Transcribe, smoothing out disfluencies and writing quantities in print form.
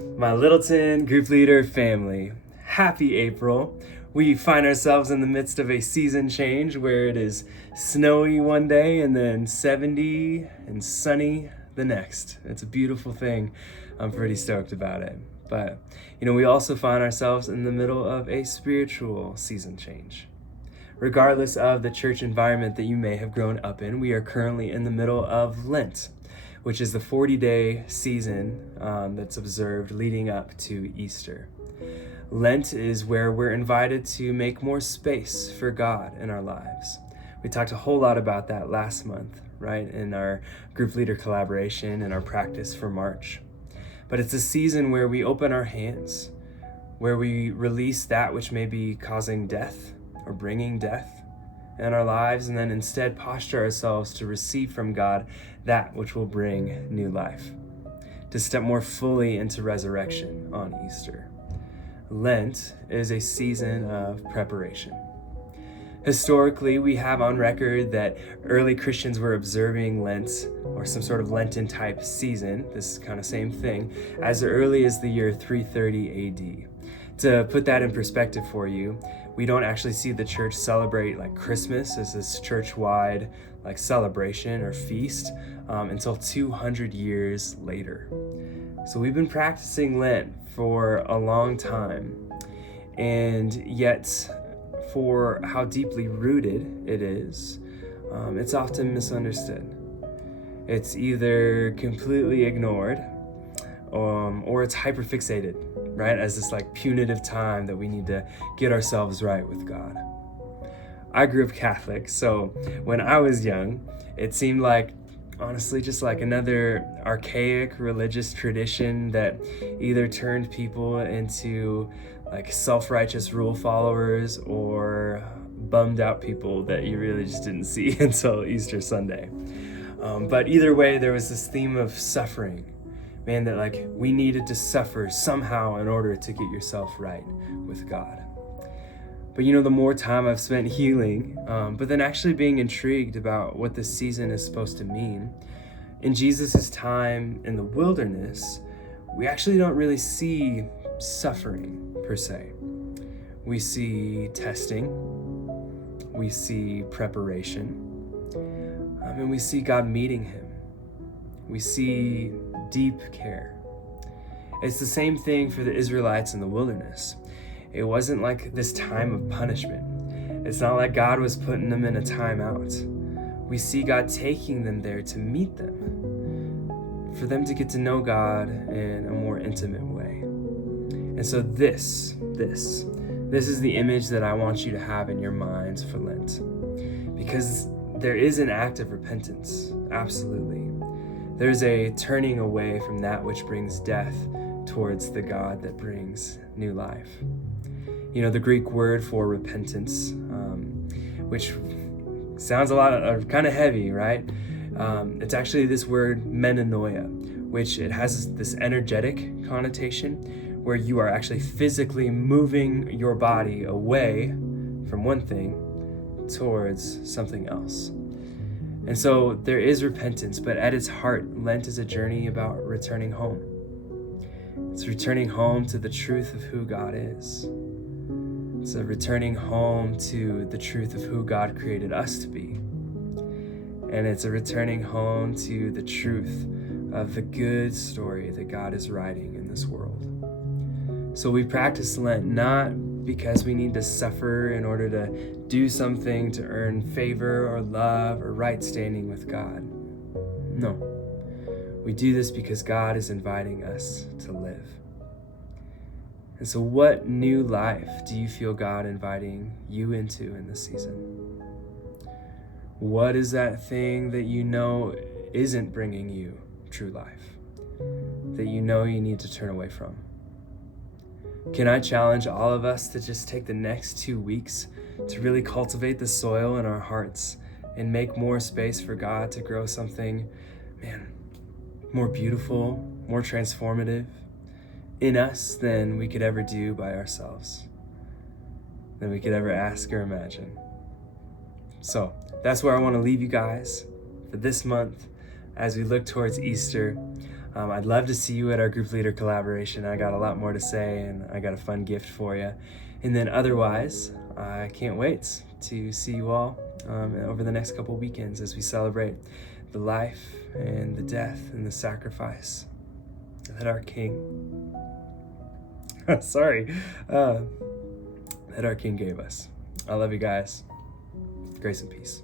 My Littleton group leader family, happy April. We find ourselves in the midst of a season change where it is snowy one day and then 70 and sunny the next. It's a beautiful thing. I'm pretty stoked about it. But, we also find ourselves in the middle of a spiritual season change. Regardless of the church environment that you may have grown up in, we are currently in the middle of Lent, which is the 40-day season that's observed leading up to Easter. Lent is where we're invited to make more space for God in our lives. We talked a whole lot about that last month, right, in our group leader collaboration and our practice for March. But it's a season where we open our hands, where we release that which may be causing death or bringing death in our lives, and then instead posture ourselves to receive from God that which will bring new life, to step more fully into resurrection on Easter. Lent is a season of preparation. Historically, we have on record that early Christians were observing Lent or some sort of Lenten type season, this kind of same thing, as early as the year 330 AD. To put that in perspective for you, we don't actually see the church celebrate like Christmas as this church-wide like celebration or feast until 200 years later. So we've been practicing Lent for a long time, and yet for how deeply rooted it is, it's often misunderstood. It's either completely ignored or it's hyperfixated, right, as this like punitive time that we need to get ourselves right with God. I grew up Catholic, so when I was young, it seemed like, honestly, just like another archaic religious tradition that either turned people into like self-righteous rule followers or bummed out people that you really just didn't see until Easter Sunday. But either way, there was this theme of suffering. Man, that like we needed to suffer somehow in order to get yourself right with God. But the more time I've spent healing, but then actually being intrigued about what this season is supposed to mean, in Jesus' time in the wilderness, we actually don't really see suffering per se. We see testing, we see preparation, and we see God meeting him. We see deep care. It's the same thing for the Israelites in the wilderness. It wasn't like this time of punishment. It's not like God was putting them in a timeout. We see God taking them there to meet them, for them to get to know God in a more intimate way. And so this is the image that I want you to have in your minds for Lent, because there is an act of repentance, absolutely. There's a turning away from that which brings death towards the God that brings new life. The Greek word for repentance, which sounds a lot kind of heavy, right? It's actually this word metanoia, which it has this energetic connotation where you are actually physically moving your body away from one thing towards something else. And so there is repentance, but at its heart, Lent is a journey about returning home. It's returning home to the truth of who God is. It's a returning home to the truth of who God created us to be. And it's a returning home to the truth of the good story that God is writing in this world. So we practice Lent not because we need to suffer in order to do something to earn favor or love or right standing with God. No. We do this because God is inviting us to live. And so what new life do you feel God inviting you into in this season? What is that thing that isn't bringing you true life, that you need to turn away from? Can I challenge all of us to just take the next 2 weeks to really cultivate the soil in our hearts and make more space for God to grow something, more beautiful, more transformative in us than we could ever do by ourselves, than we could ever ask or imagine. So that's where I want to leave you guys for this month as we look towards Easter. I'd love to see you at our group leader collaboration. I got a lot more to say, and I got a fun gift for you. And then otherwise, I can't wait to see you all over the next couple weekends as we celebrate the life and the death and the sacrifice that our King, that our King gave us. I love you guys. Grace and peace.